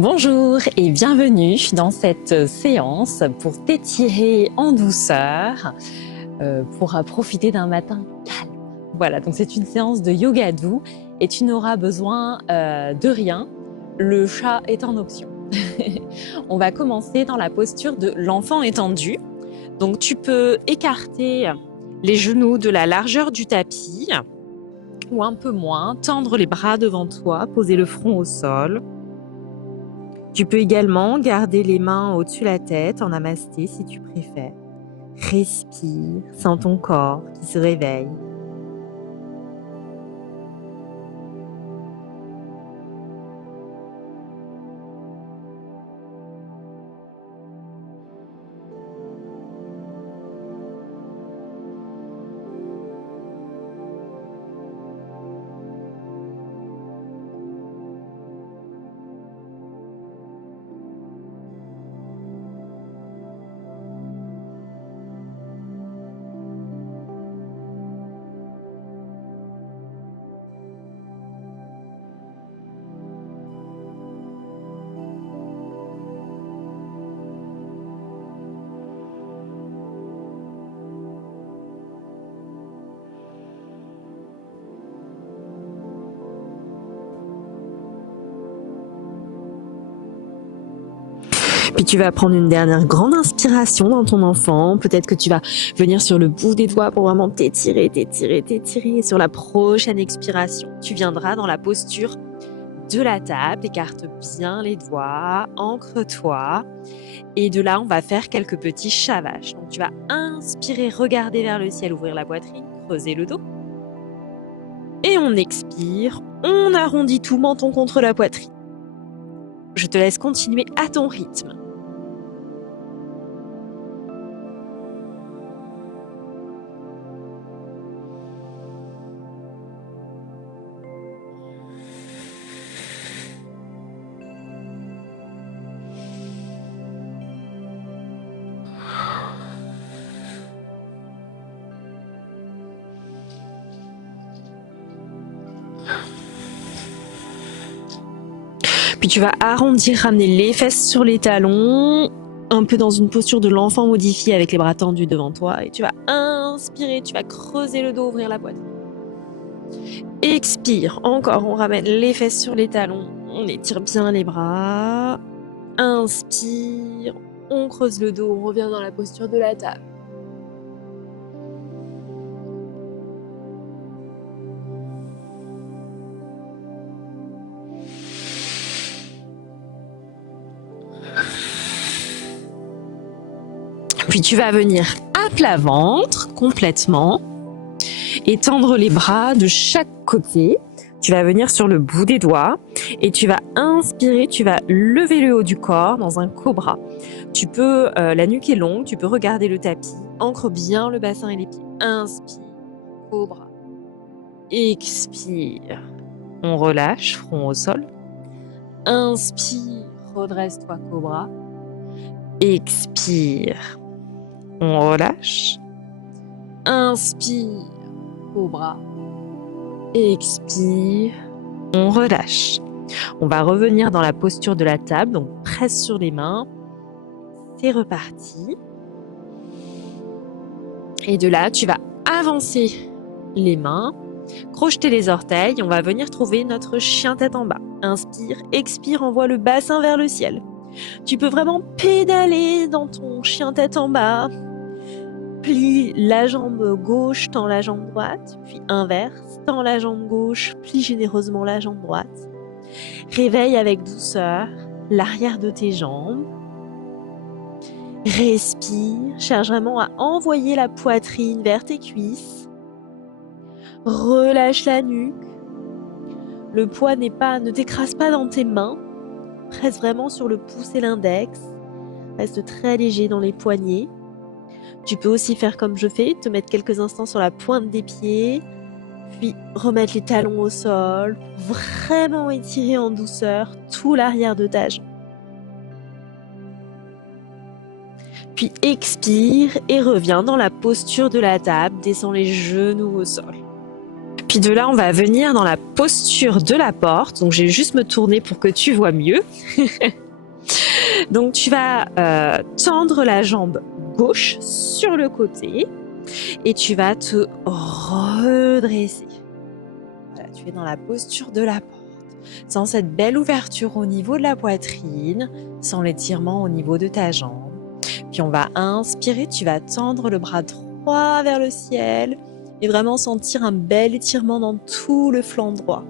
Bonjour et bienvenue dans cette séance pour t'étirer en douceur, pour profiter d'un matin calme. Voilà, donc c'est une séance de yoga doux et tu n'auras besoin de rien. Le chat est en option. On va commencer dans la posture de l'enfant étendu. Donc tu peux écarter les genoux de la largeur du tapis ou un peu moins, tendre les bras devant toi, poser le front au sol. Tu peux également garder les mains au-dessus de la tête en namasté si tu préfères. Respire, sens ton corps qui se réveille. Puis tu vas prendre une dernière grande inspiration dans ton enfant. Peut-être que tu vas venir sur le bout des doigts pour vraiment t'étirer, t'étirer, t'étirer. Et sur la prochaine expiration, tu viendras dans la posture de la table. Écarte bien les doigts, ancre-toi. Et de là, on va faire quelques petits chavages. Donc tu vas inspirer, regarder vers le ciel, ouvrir la poitrine, creuser le dos. Et on expire, on arrondit tout, menton contre la poitrine. Je te laisse continuer à ton rythme. Puis tu vas arrondir, ramener les fesses sur les talons, un peu dans une posture de l'enfant modifié avec les bras tendus devant toi. Et tu vas inspirer, tu vas creuser le dos, ouvrir la poitrine. Expire, encore, on ramène les fesses sur les talons, on étire bien les bras. Inspire, on creuse le dos, on revient dans la posture de la table. Puis tu vas venir à plat ventre complètement, étendre les bras de chaque côté. Tu vas venir sur le bout des doigts et tu vas inspirer, tu vas lever le haut du corps dans un cobra. Tu peux, la nuque est longue, tu peux regarder le tapis, ancre bien le bassin et les pieds. Inspire, cobra. Expire, on relâche, front au sol. Inspire, redresse-toi, cobra. Expire, on relâche. Inspire, cobra. Expire, on relâche. On va revenir dans la posture de la table, donc presse sur les mains. C'est reparti. Et de là, tu vas avancer les mains, crocheter les orteils. On va venir trouver notre chien tête en bas. Inspire, expire, envoie le bassin vers le ciel. Tu peux vraiment pédaler dans ton chien tête en bas. Plie la jambe gauche, tends la jambe droite, puis inverse, tends la jambe gauche, plie généreusement la jambe droite. Réveille avec douceur l'arrière de tes jambes. Respire, cherche vraiment à envoyer la poitrine vers tes cuisses. Relâche la nuque. Le poids ne t'écrase pas dans tes mains. Presse vraiment sur le pouce et l'index. Reste très léger dans les poignets. Tu peux aussi faire comme je fais, te mettre quelques instants sur la pointe des pieds, puis remettre les talons au sol, pour vraiment étirer en douceur tout l'arrière de ta jambe. Puis expire et reviens dans la posture de la table, descends les genoux au sol. Puis de là, on va venir dans la posture de la porte. Donc, je vais juste me tourner pour que tu vois mieux. Donc, tu vas tendre la jambe gauche sur le côté et tu vas te redresser. Voilà, tu es dans la posture de la porte. Sans cette belle ouverture au niveau de la poitrine, sans l'étirement au niveau de ta jambe. Puis on va inspirer, tu vas tendre le bras droit vers le ciel et vraiment sentir un bel étirement dans tout le flanc droit.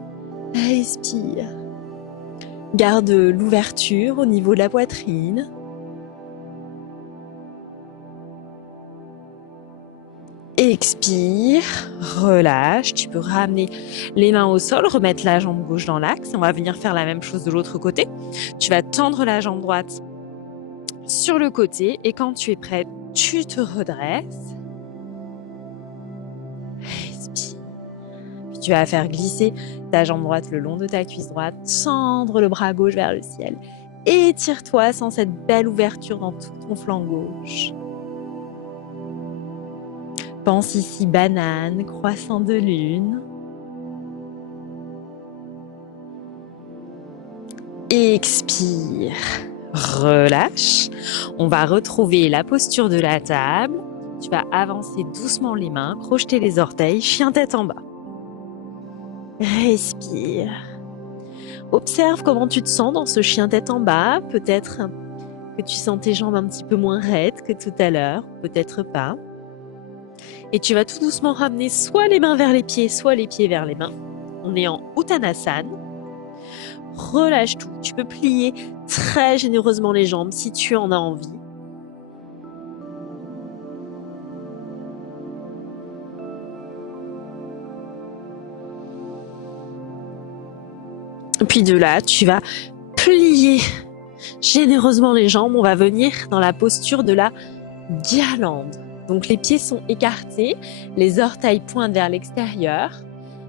Respire. Garde l'ouverture au niveau de la poitrine. Expire, relâche. Tu peux ramener les mains au sol, remettre la jambe gauche dans l'axe. On va venir faire la même chose de l'autre côté. Tu vas tendre la jambe droite sur le côté et quand tu es prête, tu te redresses. Respire. Puis tu vas faire glisser ta jambe droite le long de ta cuisse droite, tendre le bras gauche vers le ciel. Étire-toi sans cette belle ouverture dans tout ton flanc gauche. Pense ici banane, croissant de lune. Expire, relâche. On va retrouver la posture de la table. Tu vas avancer doucement les mains, crocheter les orteils, chien tête en bas. Respire. Observe comment tu te sens dans ce chien tête en bas. Peut-être que tu sens tes jambes un petit peu moins raides que tout à l'heure, peut-être pas. Et tu vas tout doucement ramener soit les mains vers les pieds, soit les pieds vers les mains. On est en Uttanasana. Relâche tout. Tu peux plier très généreusement les jambes si tu en as envie. Puis de là, tu vas plier généreusement les jambes. On va venir dans la posture de la guirlande. Donc les pieds sont écartés, les orteils pointent vers l'extérieur,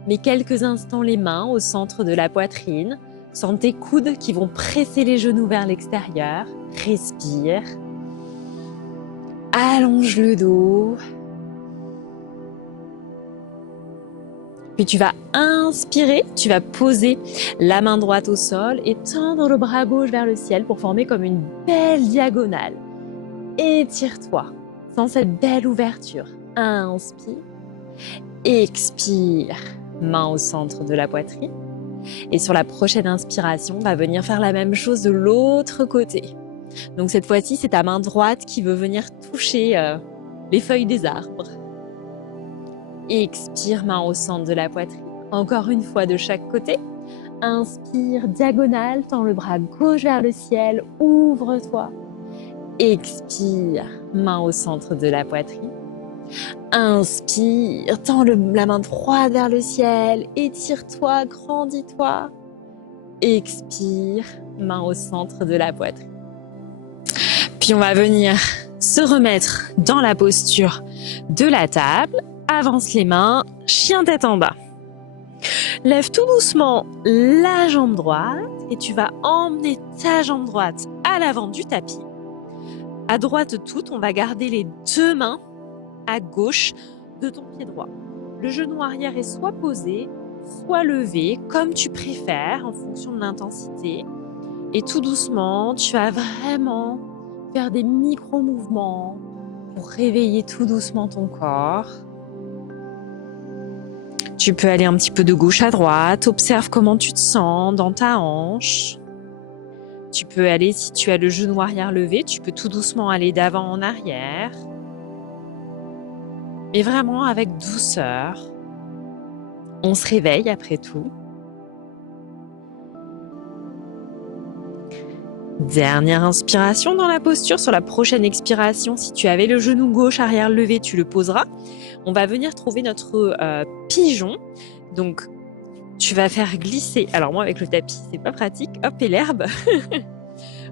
mais quelques instants les mains au centre de la poitrine. Sens tes coudes qui vont presser les genoux vers l'extérieur. Respire. Allonge le dos. Puis tu vas inspirer, tu vas poser la main droite au sol et tendre le bras gauche vers le ciel pour former comme une belle diagonale. Étire-toi. Sans cette belle ouverture. Inspire. Expire. Main au centre de la poitrine. Et sur la prochaine inspiration, on va venir faire la même chose de l'autre côté. Donc cette fois-ci, c'est ta main droite qui veut venir toucher les feuilles des arbres. Expire, main au centre de la poitrine. Encore une fois de chaque côté. Inspire, diagonale, tends le bras gauche vers le ciel, ouvre-toi. Expire, main au centre de la poitrine. Inspire, tends la main droite vers le ciel, étire-toi, grandis-toi. Expire, main au centre de la poitrine. Puis on va venir se remettre dans la posture de la table. Avance les mains, chien tête en bas. Lève tout doucement la jambe droite et tu vas emmener ta jambe droite à l'avant du tapis. À droite toute, on va garder les deux mains à gauche de ton pied droit. Le genou arrière est soit posé, soit levé, comme tu préfères, en fonction de l'intensité. Et tout doucement, tu vas vraiment faire des micro-mouvements pour réveiller tout doucement ton corps. Tu peux aller un petit peu de gauche à droite, observe comment tu te sens dans ta hanche. Tu peux aller, si tu as le genou arrière levé, tu peux tout doucement aller d'avant en arrière. Mais vraiment avec douceur. On se réveille après tout. Dernière inspiration dans la posture. Sur la prochaine expiration, si tu avais le genou gauche arrière levé, tu le poseras. On va venir trouver notre pigeon. Donc, tu vas faire glisser. Alors moi, avec le tapis, c'est pas pratique. Hop, et l'herbe.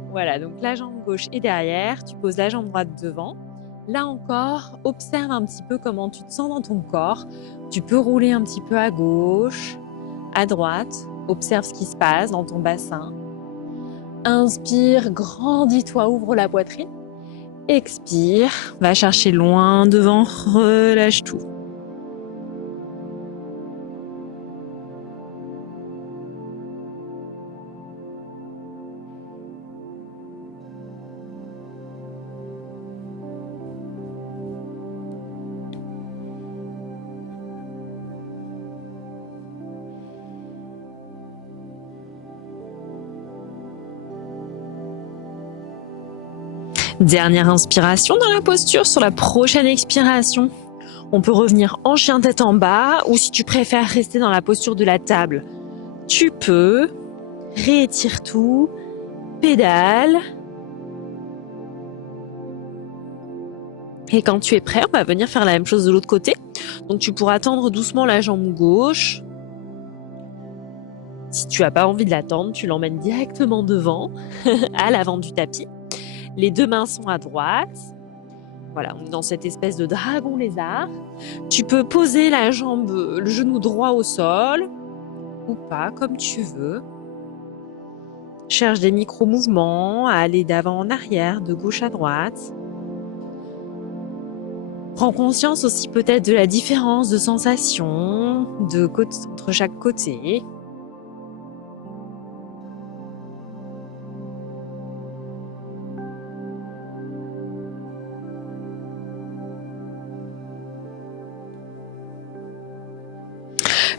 Voilà, donc la jambe gauche est derrière. Tu poses la jambe droite devant. Là encore, observe un petit peu comment tu te sens dans ton corps. Tu peux rouler un petit peu à gauche, à droite. Observe ce qui se passe dans ton bassin. Inspire, grandis-toi, ouvre la poitrine. Expire, va chercher loin devant, relâche tout. Dernière inspiration dans la posture. Sur la prochaine expiration, on peut revenir en chien tête en bas, ou si tu préfères rester dans la posture de la table, tu peux. Réétire tout, pédale. Et quand tu es prêt, on va venir faire la même chose de l'autre côté. Donc tu pourras tendre doucement la jambe gauche. Si tu n'as pas envie de la tendre, tu l'emmènes directement devant, à l'avant du tapis. Les deux mains sont à droite. Voilà, on est dans cette espèce de dragon lézard. Tu peux poser la jambe, le genou droit au sol, ou pas, comme tu veux. Cherche des micro-mouvements, à aller d'avant en arrière, de gauche à droite. Prends conscience aussi peut-être de la différence de sensation entre chaque côté.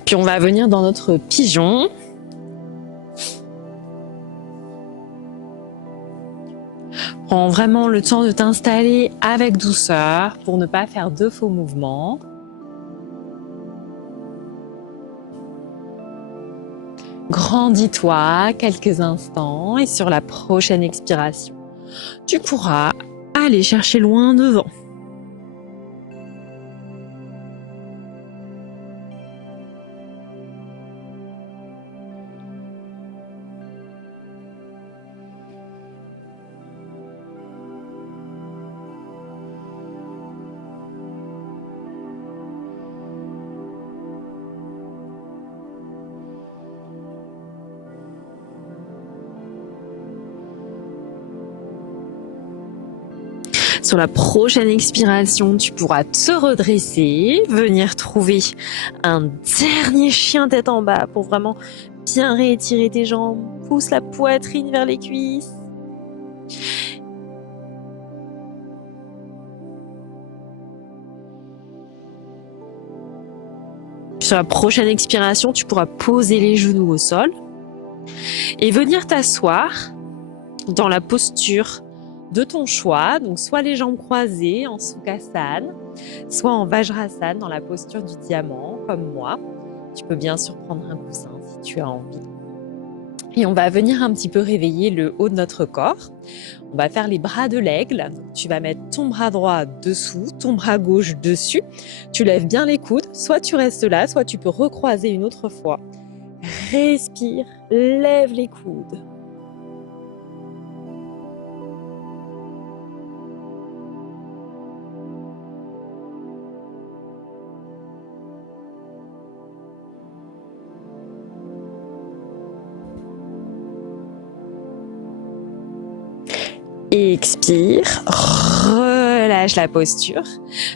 Puis on va venir dans notre pigeon. Prends vraiment le temps de t'installer avec douceur pour ne pas faire de faux mouvements. Grandis-toi quelques instants et sur la prochaine expiration, tu pourras aller chercher loin devant. Sur la prochaine expiration, tu pourras te redresser, venir trouver un dernier chien tête en bas pour vraiment bien réétirer tes jambes. Pousse la poitrine vers les cuisses. Sur la prochaine expiration, tu pourras poser les genoux au sol et venir t'asseoir dans la posture de ton choix, donc soit les jambes croisées en Sukhasana, soit en Vajrasana dans la posture du diamant, comme moi. Tu peux bien sûr prendre un coussin si tu as envie. Et on va venir un petit peu réveiller le haut de notre corps. On va faire les bras de l'aigle. Tu vas mettre ton bras droit dessous, ton bras gauche dessus. Tu lèves bien les coudes, soit tu restes là, soit tu peux recroiser une autre fois. Respire, lève les coudes. Expire, relâche la posture.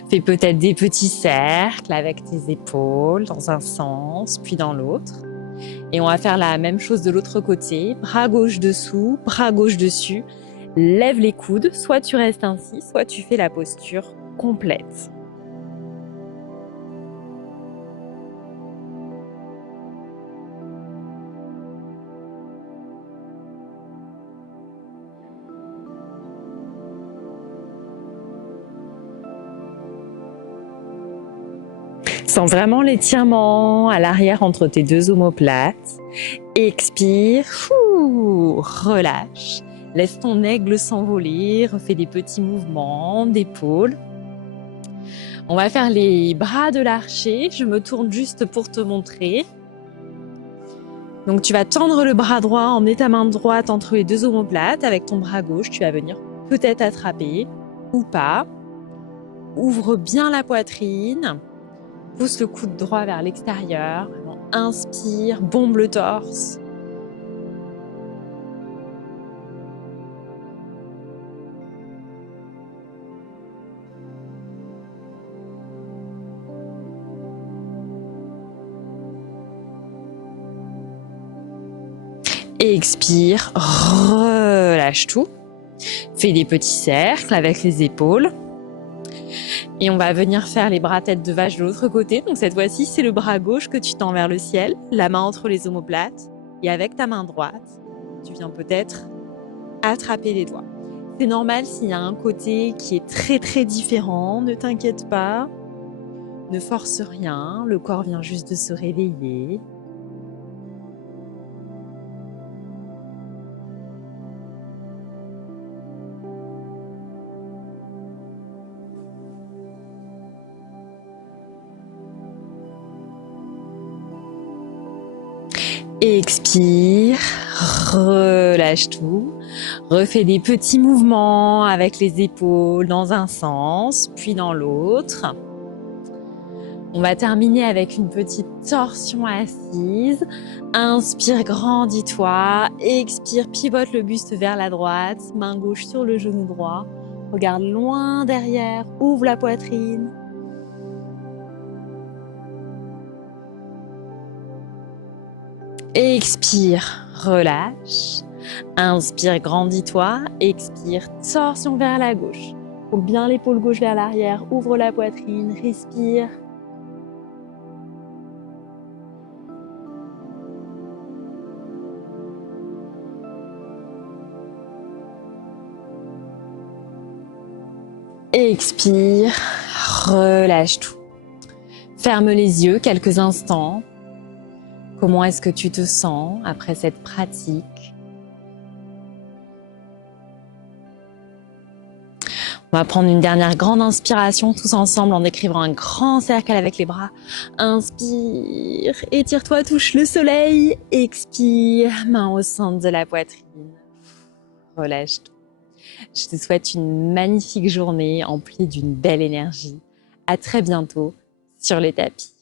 Fais peut-être des petits cercles avec tes épaules dans un sens, puis dans l'autre. Et on va faire la même chose de l'autre côté. Bras gauche dessous, bras gauche dessus. Lève les coudes. Soit tu restes ainsi, soit tu fais la posture complète. Sens vraiment l'étirement à l'arrière entre tes deux omoplates. Expire, relâche. Laisse ton aigle s'envoler, refais des petits mouvements d'épaule. On va faire les bras de l'archer. Je me tourne juste pour te montrer. Donc tu vas tendre le bras droit, emmener ta main droite entre les deux omoplates. Avec ton bras gauche, tu vas venir peut-être attraper ou pas. Ouvre bien la poitrine. Pousse le coude droit vers l'extérieur. Inspire, bombe le torse. Expire, relâche tout. Fais des petits cercles avec les épaules. Et on va venir faire les bras tête de vache de l'autre côté. Donc cette fois-ci, c'est le bras gauche que tu tends vers le ciel, la main entre les omoplates. Et avec ta main droite, tu viens peut-être attraper les doigts. C'est normal s'il y a un côté qui est très différent, ne t'inquiète pas, ne force rien, le corps vient juste de se réveiller. Expire, relâche tout, refais des petits mouvements avec les épaules dans un sens, puis dans l'autre. On va terminer avec une petite torsion assise. Inspire, grandis-toi. Expire, pivote le buste vers la droite, main gauche sur le genou droit. Regarde loin derrière, ouvre la poitrine. Expire, relâche. Inspire, grandis-toi. Expire, torsion vers la gauche. Roule bien l'épaule gauche vers l'arrière, ouvre la poitrine, respire. Expire, relâche tout. Ferme les yeux quelques instants. Comment est-ce que tu te sens après cette pratique? On va prendre une dernière grande inspiration tous ensemble en écrivant un grand cercle avec les bras. Inspire, étire-toi, touche le soleil. Expire, main au centre de la poitrine. Relâche tout. Je te souhaite une magnifique journée emplie d'une belle énergie. À très bientôt sur les tapis.